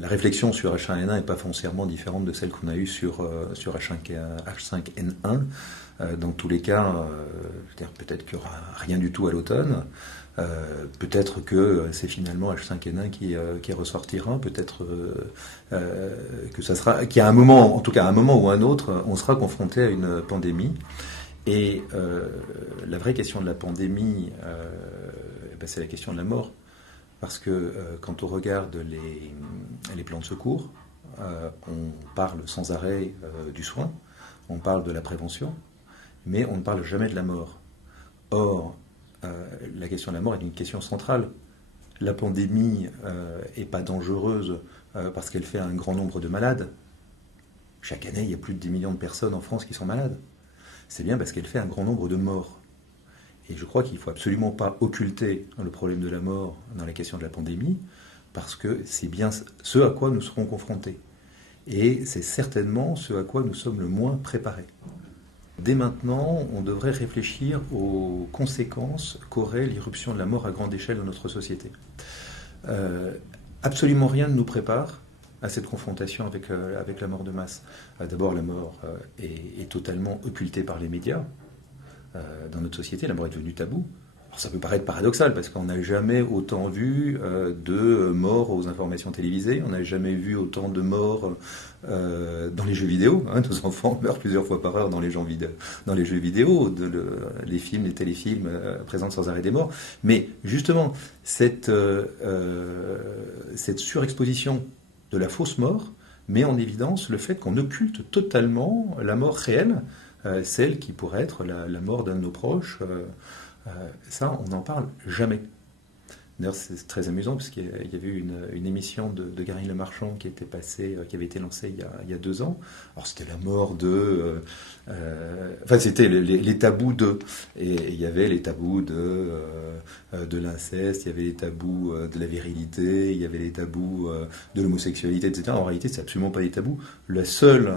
la réflexion sur H1N1 n'est pas foncièrement différente de celle qu'on a eue sur H5N1. Dans tous les cas, peut-être qu'il n'y aura rien du tout à l'automne. Peut-être que c'est finalement H5N1 qui ressortira. Peut-être que ça sera, qu'il y a un moment, en tout cas à un moment ou à un autre, on sera confronté à une pandémie. Et la vraie question de la pandémie, c'est la question de la mort. Parce que quand on regarde les plans de secours, on parle sans arrêt du soin, on parle de la prévention, mais on ne parle jamais de la mort. Or, la question de la mort est une question centrale. La pandémie n'est pas dangereuse parce qu'elle fait un grand nombre de malades. Chaque année, il y a plus de 10 millions de personnes en France qui sont malades. C'est bien parce qu'elle fait un grand nombre de morts. Et je crois qu'il ne faut absolument pas occulter le problème de la mort dans la question de la pandémie, parce que c'est bien ce à quoi nous serons confrontés. Et c'est certainement ce à quoi nous sommes le moins préparés. Dès maintenant, on devrait réfléchir aux conséquences qu'aurait l'irruption de la mort à grande échelle dans notre société. Absolument rien ne nous prépare à cette confrontation avec la mort de masse. D'abord, la mort est totalement occultée par les médias. Dans notre société, la mort est devenue tabou. Alors, ça peut paraître paradoxal parce qu'on n'a jamais autant vu de morts aux informations télévisées, on n'a jamais vu autant de morts dans les jeux vidéo. Nos enfants meurent plusieurs fois par heure dans les jeux vidéo, les films, les téléfilms présentent sans arrêt des morts. Mais justement, cette surexposition de la fausse mort met en évidence le fait qu'on occulte totalement la mort réelle, celle qui pourrait être la mort d'un de nos proches. Ça, on n'en parle jamais. D'ailleurs, c'est très amusant parce qu'il y avait eu une émission de Garry Lemarchand qui était passée, qui avait été lancée il y a 2 ans. Alors, c'était la mort de... c'était les tabous de... Et il y avait les tabous de l'inceste, il y avait les tabous de la virilité, il y avait les tabous de l'homosexualité, etc. En réalité, c'est absolument pas les tabous. La seule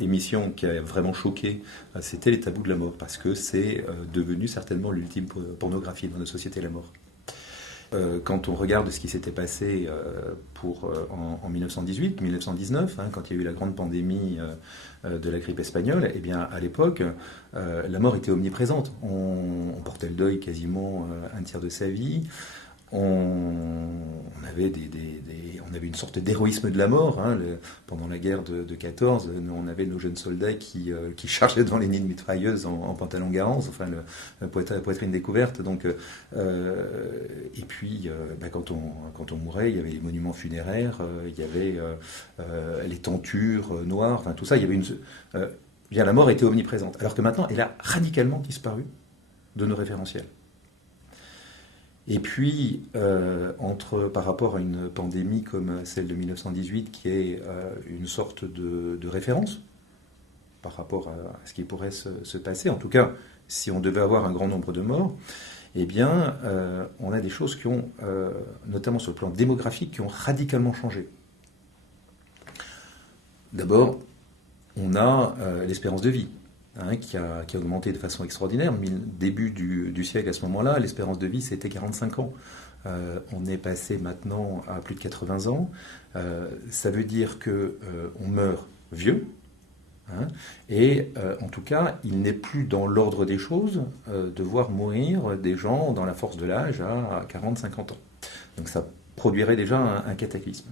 émission qui a vraiment choqué, c'était les tabous de la mort, parce que c'est devenu certainement l'ultime pornographie dans notre société, la mort. Quand on regarde ce qui s'était passé en 1918, 1919, quand il y a eu la grande pandémie de la grippe espagnole, eh bien, à l'époque, la mort était omniprésente. On portait le deuil quasiment un tiers de sa vie. On avait une sorte d'héroïsme de la mort. Pendant la guerre de 14, on avait nos jeunes soldats qui chargeaient devant les nids de mitrailleuses en pantalon garance, poitrine découverte. Donc, et puis, quand on mourait, il y avait les monuments funéraires, il y avait les tentures noires, tout ça. Il y avait la mort était omniprésente. Alors que maintenant, elle a radicalement disparu de nos référentiels. Et puis, par rapport à une pandémie comme celle de 1918, qui est une sorte de référence par rapport à ce qui pourrait se passer, en tout cas, si on devait avoir un grand nombre de morts, eh bien, on a des choses qui ont, notamment sur le plan démographique, qui ont radicalement changé. D'abord, on a l'espérance de vie. Qui a augmenté de façon extraordinaire. Début du siècle, à ce moment-là, l'espérance de vie, c'était 45 ans. On est passé maintenant à plus de 80 ans. Ça veut dire qu'on meurt vieux. Et en tout cas, il n'est plus dans l'ordre des choses de voir mourir des gens dans la force de l'âge à 40-50 ans. Donc ça produirait déjà un cataclysme.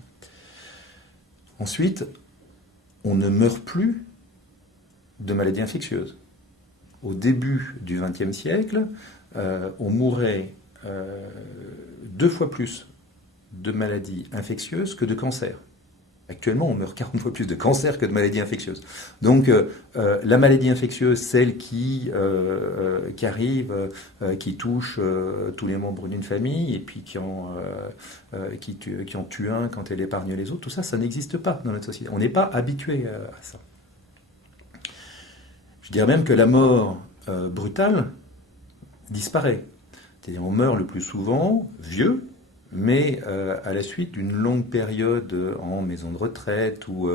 Ensuite, on ne meurt plus de maladies infectieuses. Au début du XXe siècle, on mourait 2 fois plus de maladies infectieuses que de cancers. Actuellement, on meurt 40 fois plus de cancers que de maladies infectieuses. Donc, la maladie infectieuse, celle qui arrive, qui touche tous les membres d'une famille, et puis qui en tue un quand elle épargne les autres, tout ça, ça n'existe pas dans notre société. On n'est pas habitué à ça. Je dirais même que la mort brutale disparaît. C'est-à-dire on meurt le plus souvent vieux, mais à la suite d'une longue période en maison de retraite ou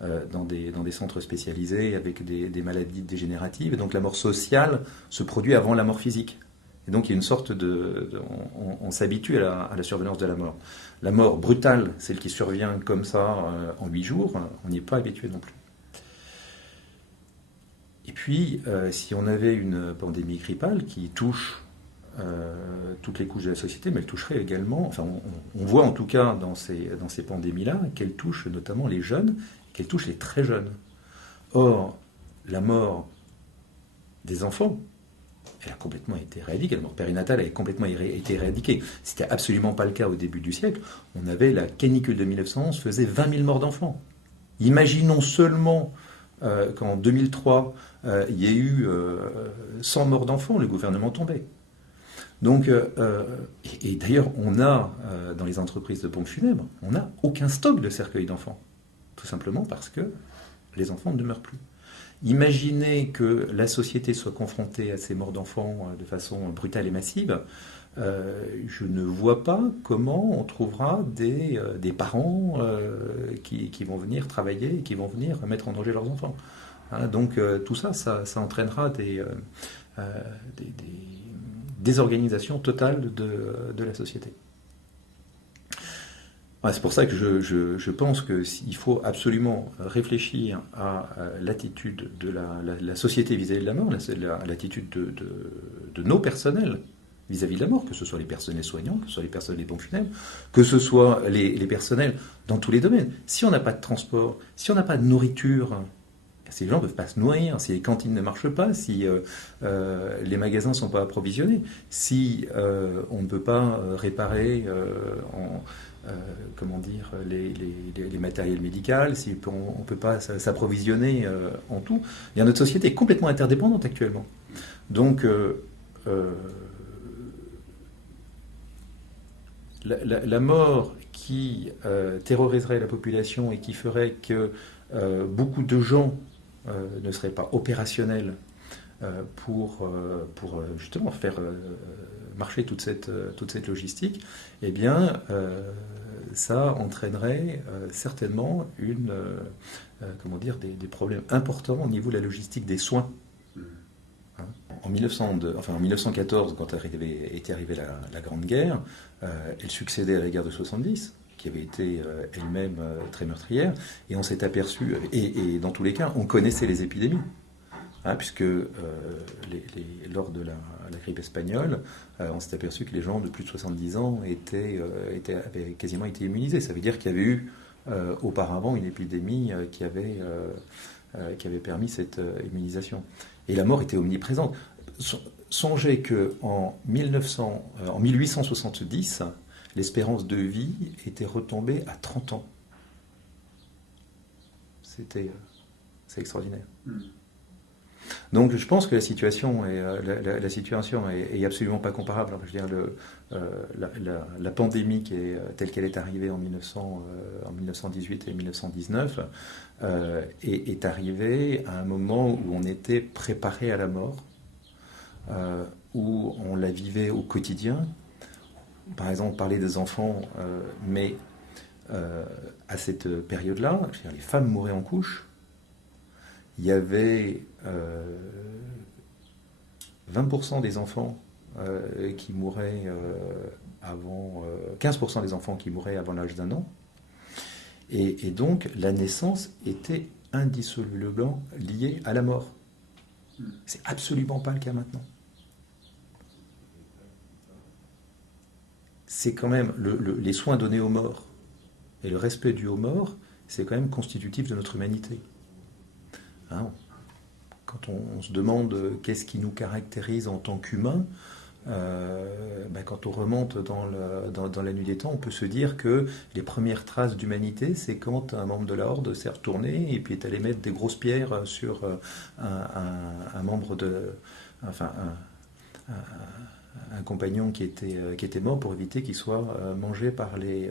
dans des centres spécialisés avec des maladies dégénératives. Et donc la mort sociale se produit avant la mort physique. Et donc il y a une sorte on s'habitue à la survenance de la mort. La mort brutale, celle qui survient comme ça en 8 jours, on n'y est pas habitué non plus. Et puis, si on avait une pandémie grippale qui touche toutes les couches de la société, mais elle toucherait également, enfin on voit en tout cas dans ces pandémies-là qu'elle touche notamment les jeunes, qu'elle touche les très jeunes. Or, la mort des enfants, elle a complètement été éradiquée. La mort périnatale a complètement été éradiquée. C'était absolument pas le cas au début du siècle. On avait la canicule de 1911 faisait 20 000 morts d'enfants. Imaginons seulement qu'en 2003, il y ait eu 100 morts d'enfants, le gouvernement tombait. Donc, et d'ailleurs, on a, dans les entreprises de pompes funèbres, on n'a aucun stock de cercueils d'enfants. Tout simplement parce que les enfants ne meurent plus. Imaginez que la société soit confrontée à ces morts d'enfants de façon brutale et massive. Je ne vois pas comment on trouvera des parents qui vont venir travailler et qui vont venir mettre en danger leurs enfants. Hein, donc tout ça entraînera des désorganisations totales de la société. Ouais, c'est pour ça que je pense qu'il faut absolument réfléchir à l'attitude de la société vis-à-vis de la mort, l'attitude de nos personnels vis-à-vis de la mort, que ce soit les personnels soignants, que ce soit les personnels des pompes funèbres, que ce soit les personnels dans tous les domaines. Si on n'a pas de transport, si on n'a pas de nourriture, si les gens ne peuvent pas se nourrir, si les cantines ne marchent pas, si les magasins ne sont pas approvisionnés, si on ne peut pas réparer les matériels médicaux, si on ne peut pas s'approvisionner en tout. Notre société est complètement interdépendante actuellement. Donc, la mort qui terroriserait la population et qui ferait que beaucoup de gens ne seraient pas opérationnels pour justement faire marcher toute cette logistique, eh bien, ça entraînerait certainement des problèmes importants au niveau de la logistique des soins. Hein. En 1914, quand était arrivée la Grande Guerre, elle succédait à la guerre de 70, qui avait été elle-même très meurtrière, et on s'est aperçu, et dans tous les cas, on connaissait les épidémies. Hein, puisque lors de la grippe espagnole, on s'est aperçu que les gens de plus de 70 ans avaient quasiment été immunisés. Ça veut dire qu'il y avait eu auparavant une épidémie qui avait permis cette immunisation. Et la mort était omniprésente. Songez qu'en 1870, l'espérance de vie était retombée à 30 ans. C'est extraordinaire. Donc je pense que la situation est absolument pas comparable. Alors, je veux dire, la pandémie telle qu'elle est arrivée en 1918 et 1919 est arrivée à un moment où on était préparé à la mort, où on la vivait au quotidien. Par exemple, parler des enfants, mais à cette période-là, je veux dire, les femmes mouraient en couches. Il y avait 20% des enfants qui mouraient avant 15% des enfants qui mouraient avant l'âge d'1 an. Et donc la naissance était indissolublement liée à la mort. C'est absolument pas le cas maintenant. C'est quand même les soins donnés aux morts et le respect dû aux morts, c'est quand même constitutif de notre humanité. Hein, quand on se demande qu'est-ce qui nous caractérise en tant qu'humains, quand on remonte dans la nuit des temps, on peut se dire que les premières traces d'humanité, c'est quand un membre de la Horde s'est retourné et puis est allé mettre des grosses pierres sur un membre un compagnon qui était mort pour éviter qu'il soit mangé par les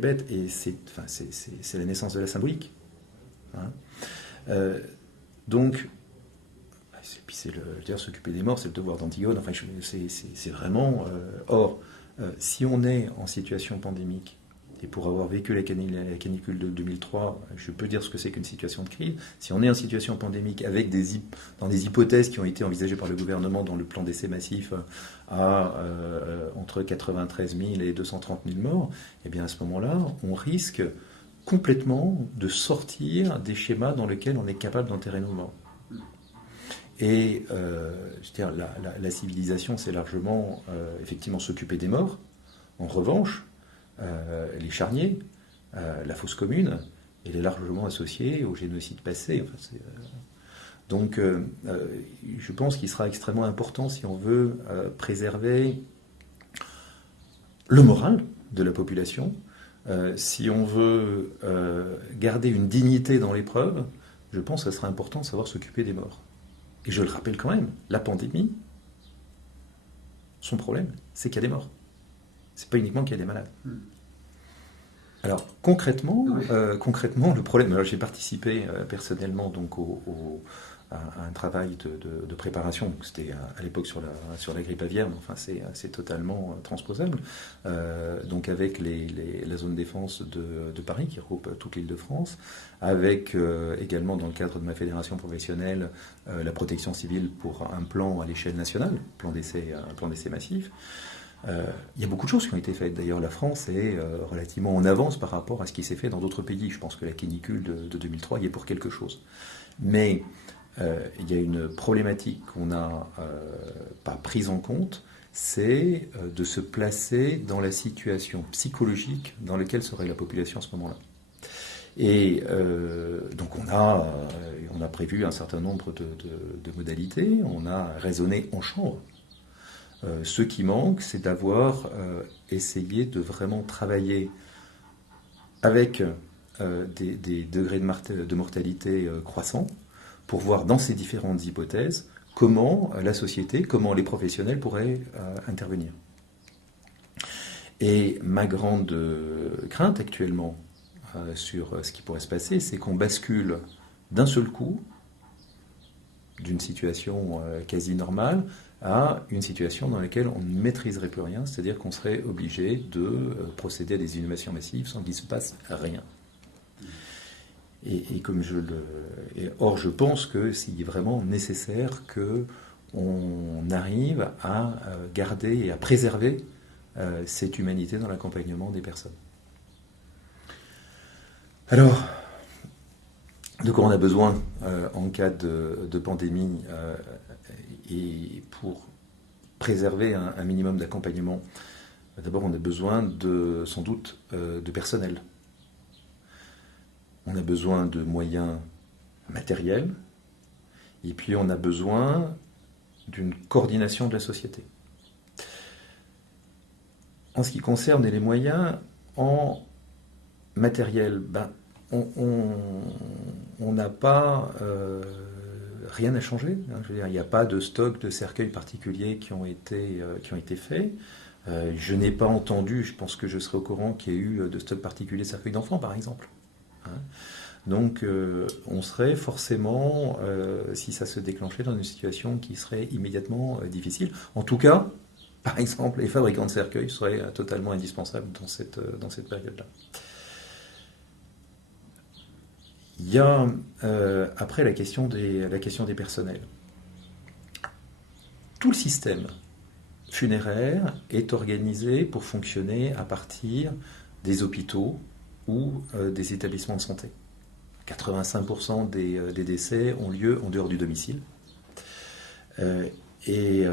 bêtes. Et c'est la naissance de la symbolique. Hein. Donc, puis s'occuper des morts, c'est le devoir d'Antigone. C'est vraiment. Or, si on est en situation pandémique Et pour avoir vécu la canicule de 2003, je peux dire ce que c'est qu'une situation de crise. Si on est en situation pandémique avec dans des hypothèses qui ont été envisagées par le gouvernement dans le plan d'essai massif à entre 93 000 et 230 000 morts, eh bien à ce moment-là, on risque complètement de sortir des schémas dans lesquels on est capable d'enterrer nos morts. Et je veux dire, la civilisation, c'est largement effectivement s'occuper des morts. En revanche, les charniers, la fosse commune, elle est largement associée au génocide passé. Enfin, donc, je pense qu'il sera extrêmement important si on veut préserver le moral de la population, si on veut garder une dignité dans l'épreuve, je pense que ce sera important de savoir s'occuper des morts. Et je le rappelle quand même, la pandémie, son problème, c'est qu'il y a des morts. C'est pas uniquement qu'il y a des malades. Alors concrètement, le problème. Alors j'ai participé personnellement donc à un travail de préparation. Donc, c'était à l'époque sur la grippe aviaire, mais enfin c'est totalement transposable. Donc avec la zone défense de Paris qui regroupe toute l'Île-de-France, avec également dans le cadre de ma fédération professionnelle la protection civile pour un plan à l'échelle nationale, un plan d'essai massif. Il y a beaucoup de choses qui ont été faites. D'ailleurs, la France est relativement en avance par rapport à ce qui s'est fait dans d'autres pays. Je pense que la canicule de 2003 y est pour quelque chose. Mais il y a une problématique qu'on n'a pas prise en compte, c'est de se placer dans la situation psychologique dans laquelle serait la population à ce moment-là. Et donc on a prévu un certain nombre de modalités, on a raisonné en chambre. Ce qui manque, c'est d'avoir essayé de vraiment travailler avec des degrés de mortalité croissants pour voir dans ces différentes hypothèses comment la société, comment les professionnels pourraient intervenir. Et ma grande crainte actuellement sur ce qui pourrait se passer, c'est qu'on bascule d'un seul coup d'une situation quasi normale à une situation dans laquelle on ne maîtriserait plus rien, c'est-à-dire qu'on serait obligé de procéder à des inhumations massives sans qu'il se passe rien. Or, je pense que c'est vraiment nécessaire qu'on arrive à garder et à préserver cette humanité dans l'accompagnement des personnes. Alors, de quoi on a besoin en cas de pandémie et pour préserver un minimum d'accompagnement? D'abord, on a besoin sans doute de personnel. On a besoin de moyens matériels et puis on a besoin d'une coordination de la société. En ce qui concerne les moyens, en matériel, on n'a pas rien à changer. Je veux dire, il n'y a pas de stock de cercueils particuliers qui ont été faits. Je n'ai pas entendu, je pense que je serai au courant, qu'il y ait eu de stock particulier de cercueils d'enfants, par exemple. Donc, on serait forcément, si ça se déclenchait, dans une situation qui serait immédiatement difficile. En tout cas, par exemple, les fabricants de cercueils seraient totalement indispensables dans cette période-là. Il y a après la question des personnels. Tout le système funéraire est organisé pour fonctionner à partir des hôpitaux ou des établissements de santé. 85% des décès ont lieu en dehors du domicile et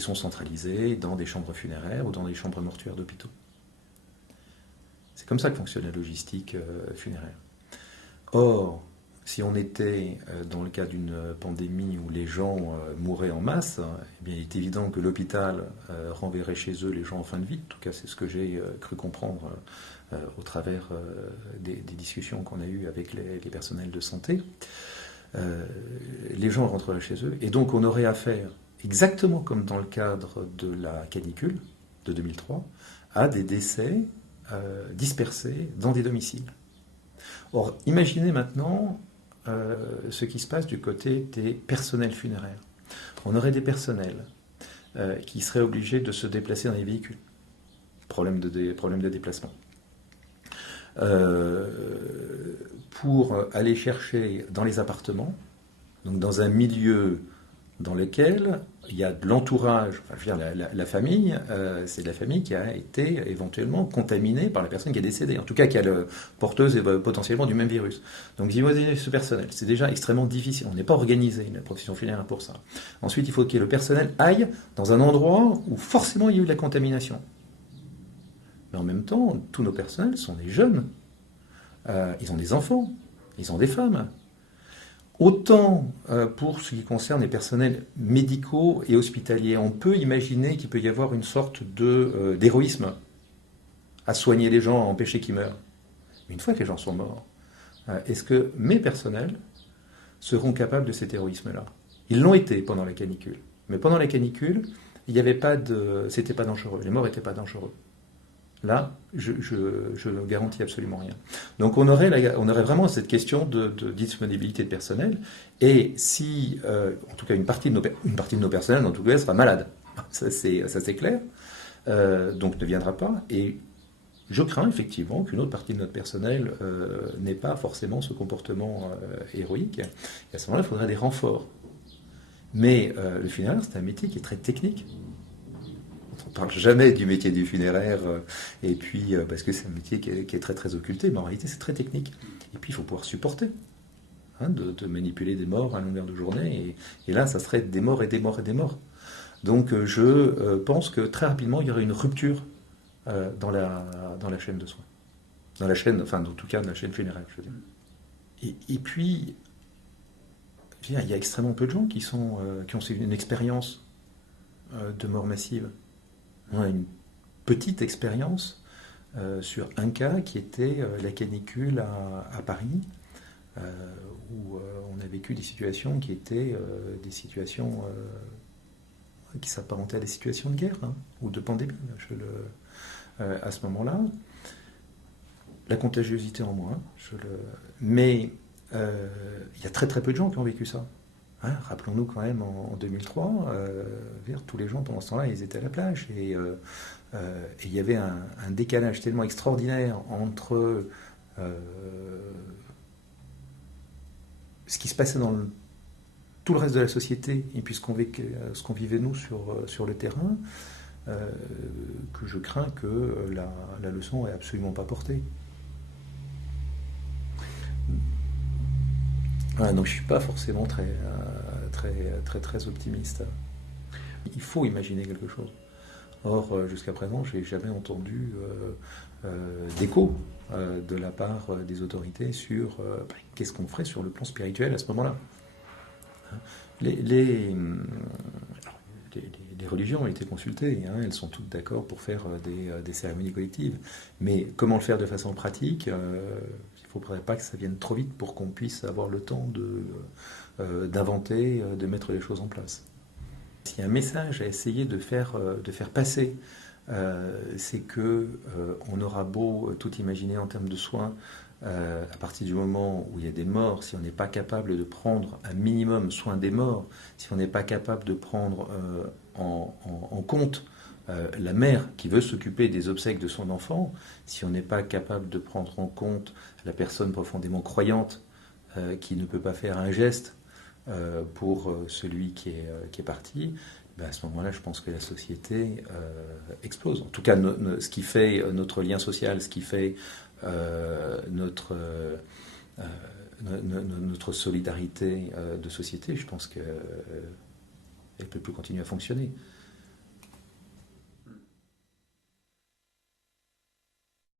sont centralisés dans des chambres funéraires ou dans des chambres mortuaires d'hôpitaux. C'est comme ça que fonctionne la logistique funéraire. Or, si on était dans le cas d'une pandémie où les gens mouraient en masse, eh bien, il est évident que l'hôpital renverrait chez eux les gens en fin de vie. En tout cas, c'est ce que j'ai cru comprendre au travers des discussions qu'on a eues avec les personnels de santé. Les gens rentreraient chez eux. Et donc, on aurait affaire, exactement comme dans le cadre de la canicule de 2003, à des décès dispersés dans des domiciles. Or, imaginez maintenant ce qui se passe du côté des personnels funéraires. On aurait des personnels qui seraient obligés de se déplacer dans les véhicules. Problème de déplacement. euh, pour aller chercher dans les appartements, donc dans un milieu dans lequel il y a de l'entourage, enfin, je veux dire, la famille, c'est la famille qui a été éventuellement contaminée par la personne qui est décédée, en tout cas qui est porteuse potentiellement du même virus. Donc vous imaginez ce personnel, c'est déjà extrêmement difficile, on n'est pas organisé, la profession funéraire pour ça. Ensuite, il faut que le personnel aille dans un endroit où forcément il y a eu de la contamination. Mais en même temps, tous nos personnels sont des jeunes, ils ont des enfants, ils ont des femmes. Autant pour ce qui concerne les personnels médicaux et hospitaliers, on peut imaginer qu'il peut y avoir une sorte d'héroïsme à soigner les gens, à empêcher qu'ils meurent. Mais une fois que les gens sont morts, est-ce que mes personnels seront capables de cet héroïsme-là? Ils l'ont été pendant la canicule. Mais pendant la canicule, il n'y avait pas de, c'était pas dangereux. Les morts n'étaient pas dangereux. Là, je ne garantis absolument rien. Donc on aurait vraiment cette question de disponibilité de personnel, et si, en tout cas une partie de nos personnels, en tout cas, sera malade, ça c'est clair, donc ne viendra pas, et je crains effectivement qu'une autre partie de notre personnel n'ait pas forcément ce comportement héroïque, et à ce moment-là, il faudrait des renforts. Mais le funéraire, c'est un métier qui est très technique. On ne parle jamais du métier du funéraire, et puis parce que c'est un métier qui est très très occulté, mais en réalité c'est très technique. Et puis il faut pouvoir supporter de manipuler des morts à longueur de journée, et là ça serait des morts et des morts et des morts. Donc je pense que très rapidement il y aurait une rupture dans la chaîne de soins. Dans la chaîne, enfin en tout cas dans la chaîne funéraire, je veux dire. Et puis, il y a extrêmement peu de gens qui ont une expérience de mort massive. On a une petite expérience sur un cas qui était la canicule à Paris, où on a vécu des situations qui étaient des situations qui s'apparentaient à des situations de guerre ou de pandémie. À ce moment-là, la contagiosité en moins, mais il y a très très peu de gens qui ont vécu ça. Rappelons-nous quand même en 2003, tous les gens pendant ce temps-là, ils étaient à la plage, et il y avait un décalage tellement extraordinaire entre ce qui se passait dans tout le reste de la société et puis ce qu'on vivait nous sur le terrain, que je crains que la leçon n'ait absolument pas porté. Donc je ne suis pas forcément très optimiste. Il faut imaginer quelque chose. Or, jusqu'à présent, je n'ai jamais entendu d'écho de la part des autorités sur qu'est-ce qu'on ferait sur le plan spirituel à ce moment-là. Les religions ont été consultées, elles sont toutes d'accord pour faire des cérémonies collectives. Mais comment le faire de façon pratique? Il ne faudrait pas que ça vienne trop vite pour qu'on puisse avoir le temps d'inventer, de mettre les choses en place. S'il y a un message à essayer de faire passer, c'est que on aura beau tout imaginer en termes de soins, à partir du moment où il y a des morts, si on n'est pas capable de prendre un minimum soin des morts, si on n'est pas capable de prendre en compte la mère qui veut s'occuper des obsèques de son enfant, si on n'est pas capable de prendre en compte la personne profondément croyante qui ne peut pas faire un geste pour celui qui est parti, à ce moment-là, je pense que la société explose. En tout cas, ce qui fait notre lien social, ce qui fait notre solidarité de société, je pense qu'elle ne peut plus continuer à fonctionner.